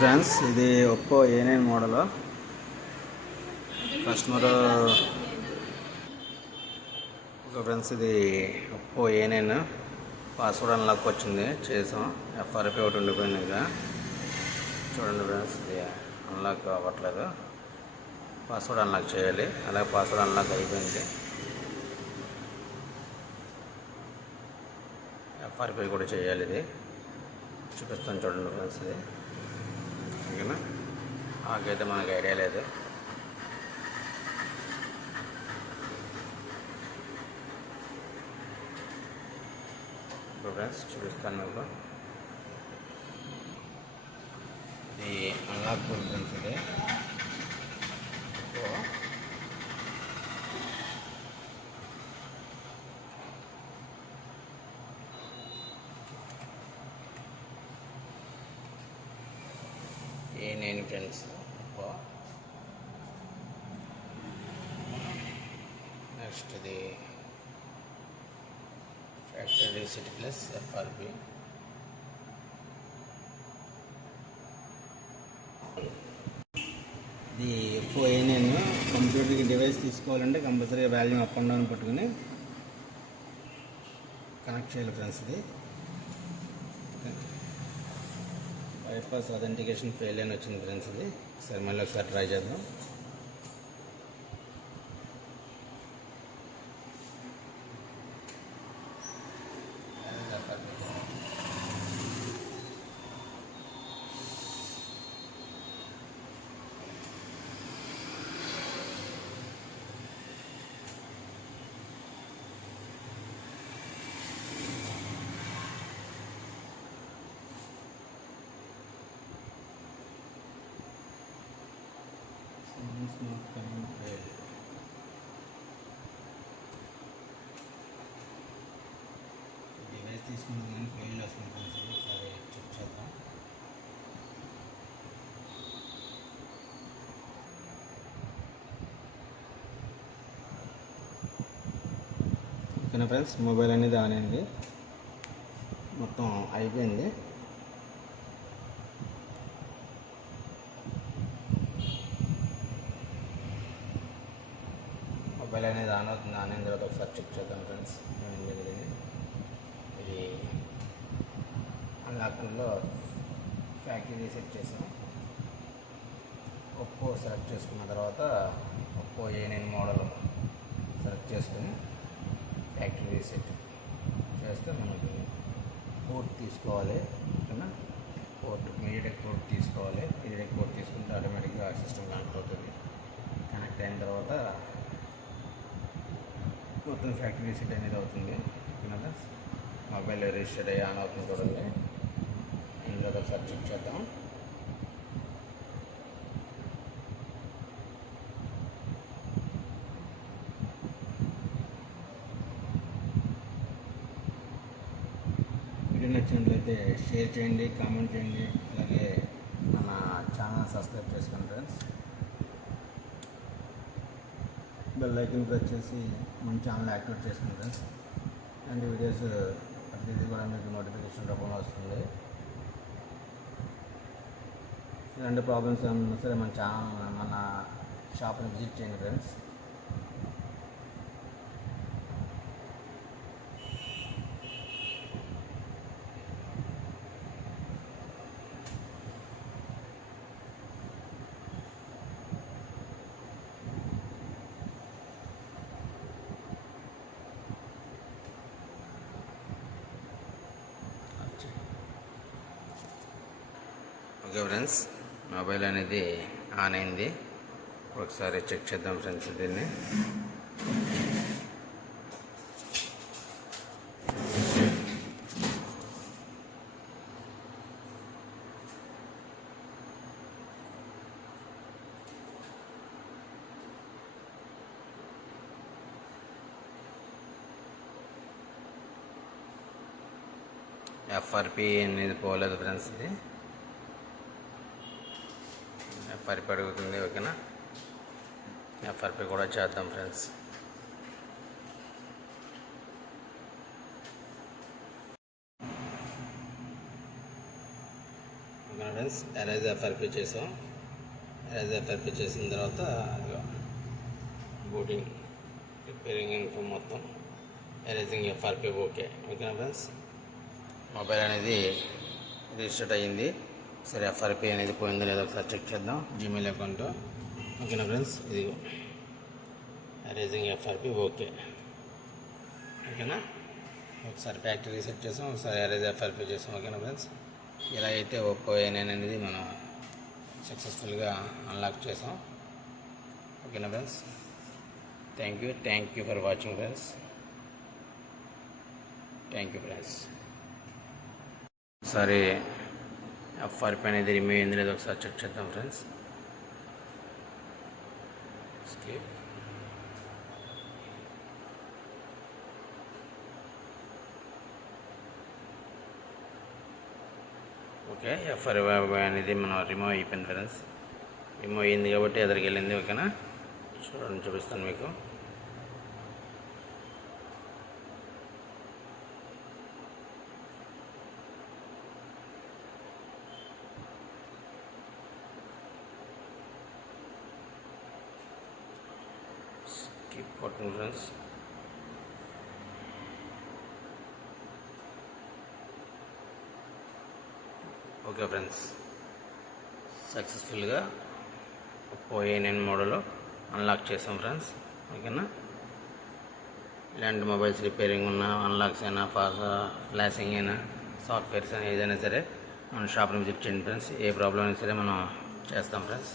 ఫ్రెండ్స్, ఇది Oppo A9 model. Customer friends, ఇది Oppo A9 password unlock వచ్చింది, చేసాం. FRP ఒకటి ఉండిపోయింది. ఇంకా చూడండి ఫ్రెండ్స్, ఇది అన్లాక్ అవ్వట్లేదు. పాస్వర్డ్ అన్లాక్ చేయాలి. అలాగే పాస్వర్డ్ అన్లాక్ అయిపోయింది. FRP కూడా చేయాలి. ఇది చూపిస్తాను చూడండి ఫ్రెండ్స్. ఇది ఓకేనా? నాకైతే మనకు ఐడియా లేదు. ఇప్పుడు ఫ్రెండ్స్ చూపిస్తాను మీకు. ఇది అన్లాక్ కోడ్ ఫ్రెండ్స్. ఇది A9 ఫ్రెండ్స్. నెక్స్ట్ ఇది ఫ్యాక్టరీ రీసెట్ ప్లస్ FRP. ఇది ఒప్పో A9 కంప్యూటర్కి డివైస్ తీసుకోవాలంటే కంపల్సరీగా వాల్యూమ్ అప్ అండ్ డౌన్ పట్టుకుని కనెక్ట్ చేయాలి ఫ్రెండ్స్. ఇది బైపాస్ అథెంటికేషన్ ఫెయిల్ అని వచ్చింది ఫ్రెండ్స్. ఇది సరే, మళ్ళీ ఒకసారి ట్రై చేద్దాం. డివైస్ తీసుకున్న కానీ ఫెయిల్ వస్తుంది ఫ్రెండ్స్. ఒకసారి చెక్ చేద్దాం. ఓకేనా ఫ్రెండ్స్, మొబైల్ అనేది ఆన్ అయింది, మొత్తం అయిపోయింది. మొబైల్ అనేది ఆన్ అవుతుంది. ఆన్ అయిన తర్వాత ఒకసారి చెక్ చేద్దాం ఫ్రెండ్స్ ఏం జరిగింది. ఇది అన్లాక్లో ఫ్యాక్టరీ రీసెట్ చేసాం. ఒప్పో సెలెక్ట్ చేసుకున్న తర్వాత ఒప్పో A9 మోడల్ సెలెక్ట్ చేసుకుని ఫ్యాక్టరీ రీసెట్ చేస్తే మనకి పోర్ట్ తీసుకోవాలి. ఓకేనా? పోర్ట్ మీడియాటెక్ పోర్ట్ తీసుకోవాలి. మీడియాటెక్ పోర్ట్ తీసుకుంటే ఆటోమేటిక్గా సిస్టమ్ కనెక్ట్ అవుతుంది. కనెక్ట్ అయిన తర్వాత మొత్తం ఫ్యాక్టరీ రీసెట్ అనేది అవుతుంది. ఓకేనా? మొబైల్ రిజిస్టర్ అయ్యి ఆన్ అవుతుంది చూడండి. ఇందులో ఒకసారి చెక్ చేద్దాం. వీడియో నచ్చినట్లయితే షేర్ చేయండి, కామెంట్ చేయండి, అలాగే మన ఛానల్ సబ్స్క్రైబ్ చేసుకోండి ఫ్రెండ్స్. బెల్ ఐకాన్ ప్రెస్ చేసి మన ఛానల్ యాక్టివేట్ చేసుకోండి ఫ్రెండ్స్. అండ్ వీడియోస్ ప్రతిదీ కూడా మీకు నోటిఫికేషన్ రూపంలో వస్తుంది. ఇలాంటి ప్రాబ్లమ్స్ ఏమన్నా సరే మన ఛానల్, మన షాప్ని విజిట్ చేయండి ఫ్రెండ్స్. ఓకే ఫ్రెండ్స్, మొబైల్ అనేది ఆన్ అయింది. ఒకసారి చెక్ చేద్దాం ఫ్రెండ్స్. దీన్ని FRP అనేది పోలేదు ఫ్రెండ్స్. ఇది FRP అడుగుతుంది. ఓకేనా? FRP కూడా చేద్దాం ఫ్రెండ్స్. ఓకేనా ఫ్రెండ్స్? ఫ్రెండ్స్, ఎరేజ్ ఎఫ్ఆర్పి చేసాం. ఎరేజ్ ఎఫ్ఆర్పి చేసిన తర్వాత బూటింగ్ రిపేరింగ్ ఇన్ఫో మొత్తం ఎరేజింగ్ ఎఫ్ఆర్పి ఓకేనా ఫ్రెండ్స్. మొబైల్ అనేది రిజిస్టర్ అయ్యింది. సరే ఎఫ్ఆర్పి అనేది పోయిందో లేదో ఒకసారి చెక్ చేద్దాం. జీమెయిల్ అకౌంట్ ఓకేనా ఫ్రెండ్స్. ఇది ఎరేజింగ్ ఎఫ్ఆర్పి ఓకేనా. ఒకసారి ఫ్యాక్టరీ రీసెట్ చేసాం, ఒకసారి ఎరేజ్ ఎఫ్ఆర్పి చేసాం. ఓకేనా ఫ్రెండ్స్. ఇలా అయితే ఒప్పో A9 అనేది మనం సక్సెస్ఫుల్గా అన్లాక్ చేసాం. ఓకేనా friends. Thank you for watching friends. Thank you friends. ఒకసారి ఎఫ్ఆర్పి అనేది రిమూవ్ అయింది లేదో ఒకసారి చెక్ చేద్దాం ఫ్రెండ్స్. స్కిప్. ఓకే, ఎఫ్ఆర్పి అనేది మనం రిమూవ్ అయిపోయింది ఫ్రెండ్స్. రిమూవ్ అయింది కాబట్టి ఎదురుకి వెళ్ళింది. ఓకేనా, చూడండి, చూపిస్తాను మీకు. స్కిప్ కొట్టండి ఫ్రెండ్స్. ఓకే ఫ్రెండ్స్, సక్సెస్ఫుల్గా ఒప్పో A9 మోడల్ అన్లాక్ చేసాం ఫ్రెండ్స్. ఓకేనా. ఇలాంటి మొబైల్స్ రిపేరింగ్ ఉన్నా, అన్లాక్స్ అయినా, ఫ్లాషింగ్ అయినా, సాఫ్ట్వేర్స్ అయినా ఏదైనా సరే మన షాప్ని విజిట్ చేయండి ఫ్రెండ్స్. ఏ ప్రాబ్లం అయినా సరే మనం చేస్తాం ఫ్రెండ్స్.